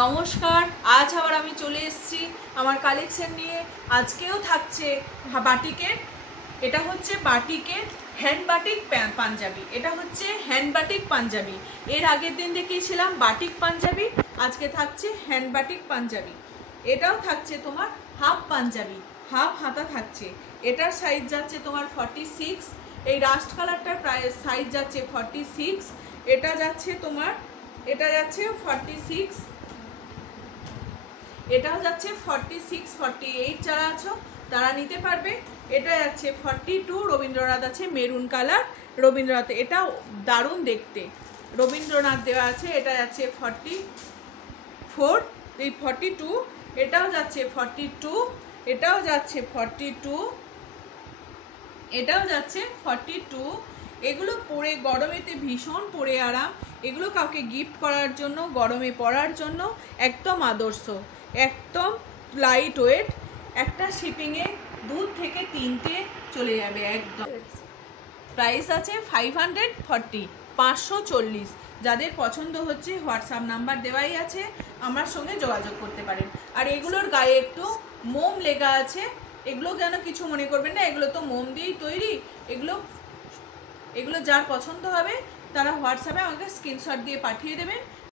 নমস্কার, আজ আবার আমি চলে এসেছি আমার কালেকশন নিয়ে। আজকেও থাকছে বাটিকের, এটা হচ্ছে বাটিকের হ্যান্ড বাটিক পাঞ্জাবি। এটা হচ্ছে হ্যান্ড বাটিক পাঞ্জাবি। এর আগের দিন দেখিয়েছিলাম বাটিক পাঞ্জাবি, আজকে থাকছে হ্যান্ড বাটিক পাঞ্জাবি। এটাও থাকছে তোমার হাফ পাঞ্জাবি, হাফ হাতা থাকছে। এটার সাইজ যাচ্ছে তোমার 46, এই রাস্ট কালারটার প্রায় সাইজ যাচ্ছে 46, এটা যাচ্ছে তোমার 46, এটাও যাচ্ছে 46, 48 যারা আছো তারা নিতে পারবে। এটা যাচ্ছে 42, রবীন্দ্রনাথ আছে মেরুন কালার, রবীন্দ্রনাথ, এটা দারুণ দেখতে, রবীন্দ্রনাথ দেওয়া আছে। এটা যাচ্ছে 44, এই 42, এটাও যাচ্ছে 42, এটাও যাচ্ছে 42, এটাও যাচ্ছে 42। এগুলো পরে গরমেতে ভীষণ পরে আরাম, এগুলো কাউকে গিফট করার জন্য, গরমে পরার জন্য একদম আদর্শ, একদম লাইট ওয়েট। একটা শিপিংয়ে 2 থেকে 3টে চলে যাবে একদম। প্রাইস আছে 540, 540। যাদের পছন্দ হচ্ছে হোয়াটসঅ্যাপ নাম্বার দেওয়াই আছে, আমার সঙ্গে যোগাযোগ করতে পারেন। আর এগুলোর গায়ে একটু মোম লেগা আছে, এগুলো যেন কিছু মনে করবেন না, এগুলো তো মোম দিয়েই তৈরি। এগুলো যার পছন্দ হবে তারা হোয়াটসঅ্যাপে আমাকে স্ক্রিনশট দিয়ে পাঠিয়ে দেবেন।